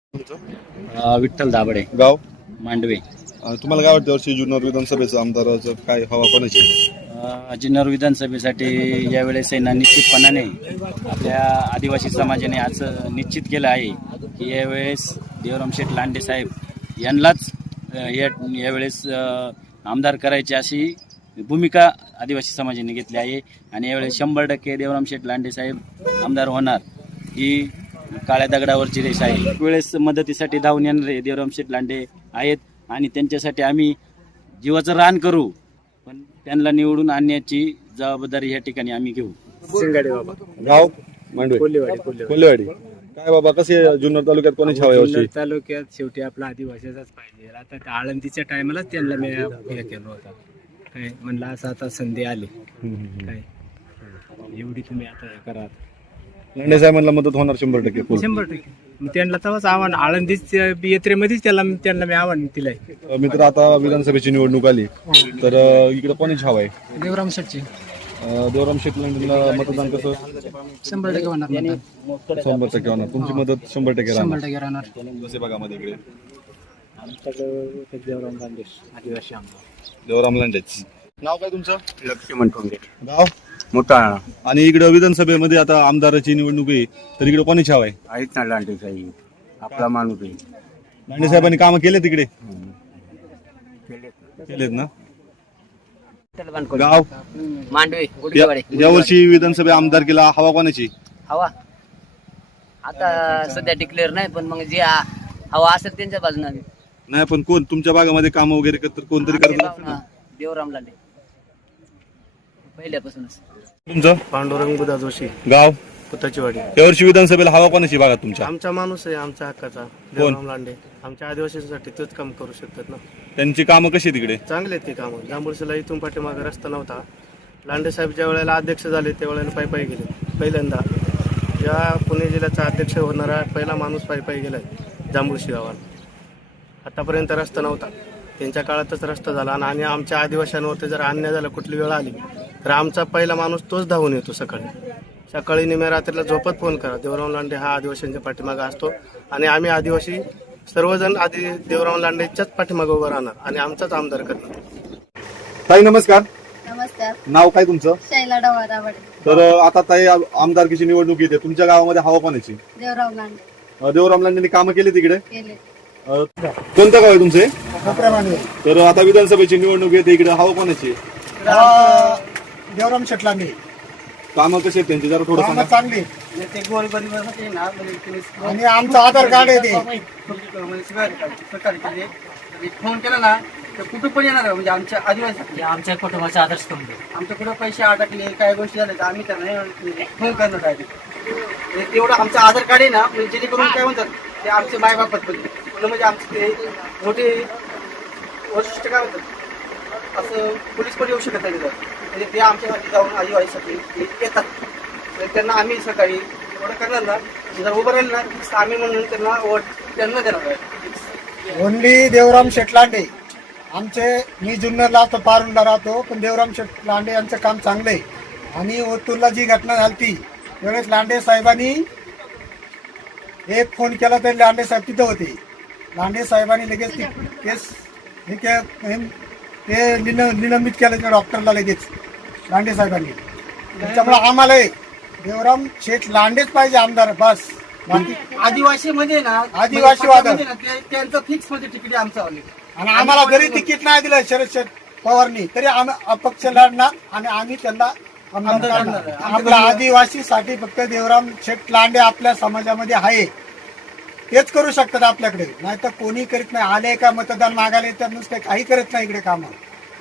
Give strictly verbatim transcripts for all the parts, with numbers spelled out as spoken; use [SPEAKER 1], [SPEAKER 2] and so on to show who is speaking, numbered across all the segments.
[SPEAKER 1] अ, विठ्ठल दाबडे,
[SPEAKER 2] गाव
[SPEAKER 1] मांडवे.
[SPEAKER 2] अ, तुम्हाला काय वाटतं वर्षी जुन्नर विधानसभेचं आमदाराचं काय हवा कोणाची?
[SPEAKER 1] अ, जुन्नर विधानसभेसाठी यावेळेस आहे ना निश्चितपणाने आपल्या आदिवासी समाजाने आज निश्चित केलं आहे की यावेळेस देवराम शेठ लांडे साहेब यांनाच अ, या यावेळेस अ, आमदार करायची अशी भूमिका आदिवासी समाजाने घेतली आहे. आणि यावेळेस शंभर टक्के देवराम शेठ लांडे साहेब आमदार होणार ही काळ्या दगडावरची रेष आहे. वेळेस मदतीसाठी धावून येणारे देवराम शेठ लांडे आहेत आणि त्यांच्यासाठी आम्ही जीवाचं रान करू, पण त्यांना निवडून आणण्याची जबाबदारी या ठिकाणी आम्ही घेऊ.
[SPEAKER 3] शिंगाडे बाबा,
[SPEAKER 2] गाव मांडवे,
[SPEAKER 3] कोल्हेवाडी कोल्हेवाडी
[SPEAKER 2] कोल्हेवाडी. काय बाबा कसे जुन्नर तालुक्यात कोणाची हवा आहे
[SPEAKER 3] जुन्नर
[SPEAKER 2] वर्षी?
[SPEAKER 3] तालुक्यात शेवटी आपला आदिवासीचाच पाहिजे. आता त्या आळंदीच्या टायमालाच त्यांना मी हे केलं होतं, काय म्हणलं असं आता संधी आली काय एवढी तुम्ही आता हे करा.
[SPEAKER 2] लांडे साहेबांना मदत होणार शंभर टक्के full.
[SPEAKER 3] शंभर टक्के मग त्यांना तेव्हाच आव्हान आळंदीच यात्रेमध्येच त्याला त्यांना मी आव्हान दिलंय.
[SPEAKER 2] अ, मित्र आता विधानसभेची निवडणूक आली तर अ, इकडे कोणाची हवा आहे?
[SPEAKER 3] देवराम शेटची
[SPEAKER 2] अ, देवराम शेठ लांडेंना मतदान कसं
[SPEAKER 3] शंभर टक्के होणार,
[SPEAKER 2] शंभर टक्के होणार. तुमची मदत शंभर टक्के राहणार.
[SPEAKER 3] टक्के राहणार.
[SPEAKER 2] कसे भागामध्ये इकडे
[SPEAKER 3] देवराम लांडे आदिवासी आमदार.
[SPEAKER 2] देवराम लांडेच. नाव काय तुमचं?
[SPEAKER 3] लक्ष्मण टोंगे,
[SPEAKER 2] गाव
[SPEAKER 3] मोठा
[SPEAKER 2] आणि इकडे विधानसभेमध्ये आता आमदाराची निवडणूक आहे तर इकडे कोणाची हवा आहे?
[SPEAKER 3] आहेत ना लांडे साहेब, आपला माणूस आहे.
[SPEAKER 2] लांडे साहेबांनी कामं केले तिकडे केलेत ना? गाव
[SPEAKER 4] मांडवे
[SPEAKER 2] या
[SPEAKER 4] गुडगेवाडे.
[SPEAKER 2] यावर्षी विधानसभा आमदार केला हवा कोणाची?
[SPEAKER 4] हवा आता सध्या डिक्लेअर नाही, पण मग जे आ- हवा असेल त्यांच्या बाजूने आम्ही.
[SPEAKER 2] नाही पण कोण तुमच्या भागामध्ये कामं वगैरे करत कोणतरी
[SPEAKER 4] आमचे
[SPEAKER 2] करत
[SPEAKER 4] भाऊ
[SPEAKER 2] असेल
[SPEAKER 4] ना,
[SPEAKER 2] ना?
[SPEAKER 4] देवराम लांडे पहिल्यापासूनच.
[SPEAKER 2] तुमचं
[SPEAKER 5] पांडुरंग बुधा जोशी,
[SPEAKER 2] गाव
[SPEAKER 5] पुताचीवाडी.
[SPEAKER 2] यावर्षी विधानसभेला हवा कोणाची भागात तुमच्या?
[SPEAKER 5] आमचा माणूस आहे, आमच्या हक्काचा देवराम लांडे. आमच्या आदिवासींसाठी तेच काम करू शकतात ना.
[SPEAKER 2] त्यांची कामं कशी तिकडे?
[SPEAKER 5] चांगले आहेत ते कामं. जांभूळशीला इथून पाठीमागे रस्ता नव्हता. लांडे साहेब ज्या वेळेला अध्यक्ष झाले त्या वेळेला पायी पायी गेले. पहिल्यांदा या पुणे जिल्ह्याचा अध्यक्ष होणारा पहिला माणूस पायी पायी गेलाय जांभूळशी गावाला. आतापर्यंत रस्ता नव्हता, त्यांच्या काळातच रस्ता झाला. आणि आमच्या आदिवाशांवरती जर अन्याय झाला, कुठली वेळ आली तर आमचा पहिला माणूस तोच धावून येतो. सकाळी सकाळी निम्या रात्रीला झोपत फोन करा, देवराम लांडे हा आदिवासींच्या पाठीमागे असतो. आणि आम्ही आदिवासी सर्वजण आधी देवराम लांडेच्याच पाठीमागे उभं राहणार आणि आमचाच आमदार करणार.
[SPEAKER 2] ताई नमस्कार.
[SPEAKER 6] नमस्कार,
[SPEAKER 2] नाव काय तुमचं?
[SPEAKER 6] शैला डवा दाभाडे.
[SPEAKER 2] तर अ, आता ताई आमदारकीची निवडणूक येते तुमच्या गावामध्ये हवा कोणाची?
[SPEAKER 6] देवराव लांडे
[SPEAKER 2] अ, देवराम लांडेंनी कामं केली तिकडे?
[SPEAKER 6] केले.
[SPEAKER 2] अ, कोणतं गाव आहे तुमचे? तर आता विधानसभेची निवडणूक येते इकडे हवा कोणाची?
[SPEAKER 7] देवराम शेठ लांडे.
[SPEAKER 2] कामं कशी आहेत त्यांची जरा थोडं सांगा.
[SPEAKER 7] चांगली आणि आमचं आधार कार्ड आहे ते.
[SPEAKER 8] फोन केला ना तर कुठं पण येणार आहे. म्हणजे आमच्या आदिवासी आमच्या कुटुंबाचा आदर्शस्तंभ. आमच्या कुठं पैसे अडकले काय गोष्टी झाल्या तर आम्ही त्यांना फोन करणार आहे. म्हणजे तेवढं आमचं आधार कार्ड आहे ना, म्हणजे जेणेकरून काय म्हणतात ते आमचे मायबापत पण म्हणजे आमचे ते मोठे वैशिष्ट्य काय म्हणतात असं पोलीस पण येऊ शकत नाही तिथं. म्हणजे ते आमच्यासाठी जाऊन आदिवासीसाठी ते येतात. तर त्यांना आम्ही सकाळी एवढं करणार ना, जर उभं राहील ना तर आम्ही म्हणून त्यांना वोट त्यांना देणार आहे.
[SPEAKER 7] ओनली देवराम शेठ लांडे. आमचे मी जुन्नरला असतो, पारूनला राहतो, पण देवराम शेठ लांडे यांचं काम चांगलं आहे. आणि ओतूरला जी घटना झाली ती त्यावेळेस लांडे साहेबांनी एक फोन केला तरी लांडे साहेब तिथं होते. लांडे साहेबांनी लगेच ती केस हे के- ते निल- निलंबित केलं त्या डॉक्टरला लगेच लांडे साहेबांनी. त्याच्यामुळे आम्हाला देवराम शेठ लांडेच पाहिजे आमदार, बस. बाकी
[SPEAKER 8] आदिवासी मध्ये ना
[SPEAKER 7] आदिवासी वादळ.
[SPEAKER 8] म्हणजे ना, ते- त्यांचं फिक्स मध्ये तिकीट आमचं आले.
[SPEAKER 7] आणि आम्हाला जरी तिकीट नाही दिलं शरद शेठ पवारनी तरी आम्ही अपक्ष लढणार आणि आम्ही त्यांना आमदार करणार. आपल्या आदिवासीसाठी फक्त देवराम शेठ लांडे आपल्या समाजामध्ये आहे, तेच करू शकतात आपल्याकडे. नाही तर कोणी करीत नाही. आले का मतदान मागायला तर नुसते काही करत नाही इकडे काम.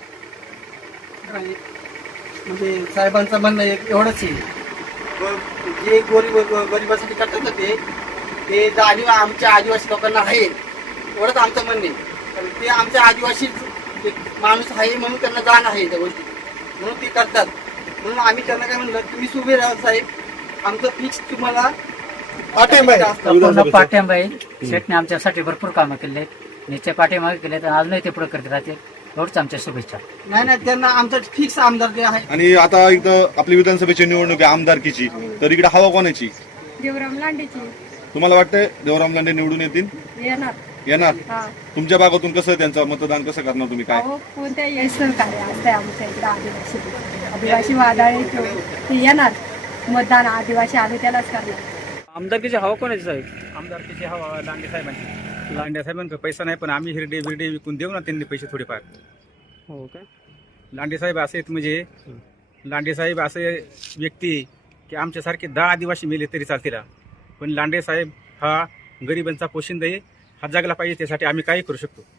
[SPEAKER 8] म्हणजे साहेबांचं म्हणणं एक एवढंच आहे, ग- जे गरीब गरिबासाठी करतात ना ते ते जाणीव आमच्या आदिवासी लोकांना आहे, एवढंच आमचं म्हणणं आहे. कारण ते आमच्या आदिवासी एक माणूस आहे म्हणून त्यांना जाण आहे त्या गोष्टी, म्हणून ते करतात. म्हणून आम्ही त्यांना काय म्हणलं, तुम्ही उभे राहा साहेब, आमचं फिक्स तुम्हाला
[SPEAKER 7] पाठिंबा आहे.
[SPEAKER 8] असतं.
[SPEAKER 9] पाठिंबा आहे. शेठने आमच्यासाठी भरपूर कामं केले, निश्चय पाठिंबा केले तर अजूनही ते पुढे करत राहते. एवढंच आमच्या शुभेच्छा.
[SPEAKER 8] नाही नाही, त्यांना आमचं फिक्स आमदार ते आहे.
[SPEAKER 2] आणि आता इथं आपली विधानसभेची निवडणूक आहे आमदारकीची, तर इकडे हवा कोणाची?
[SPEAKER 6] देवराम लांडेची.
[SPEAKER 2] तुम्हाला वाटतंय देवराम लांडे निवडून येतील?
[SPEAKER 6] येणार
[SPEAKER 2] येणार.
[SPEAKER 6] हा
[SPEAKER 2] तुमच्या भागातून कसं आहे त्यांचं मतदान कसं करणार तुम्ही काय?
[SPEAKER 6] अहो कोणत्याही सहकार्य असते आमच्या इकडे आदिवासी आदिवासी वादाळे ते येणार मतदान आदिवासी आले त्यालाच करणार.
[SPEAKER 3] आमदारकीची हवा कोणाची साहेब? आमदारकीची हवा लांडे साहेबांची. लांडे साहेबांकडे पैसा नाही, पण आम्ही हिरडे बिरडे विकून देऊ ना त्यांनी पैसे थोडेफार. हो काय? लांडे साहेब असे आहेत म्हणजे लांडे साहेब असे व्यक्ती की आमच्यासारखे दहा आदिवासी मेले तरी चालतील, पण लांडे साहेब हा गरिबांचा पोशिंदा आहे, हा जगला पाहिजे, त्यासाठी आम्ही काही करू शकतो.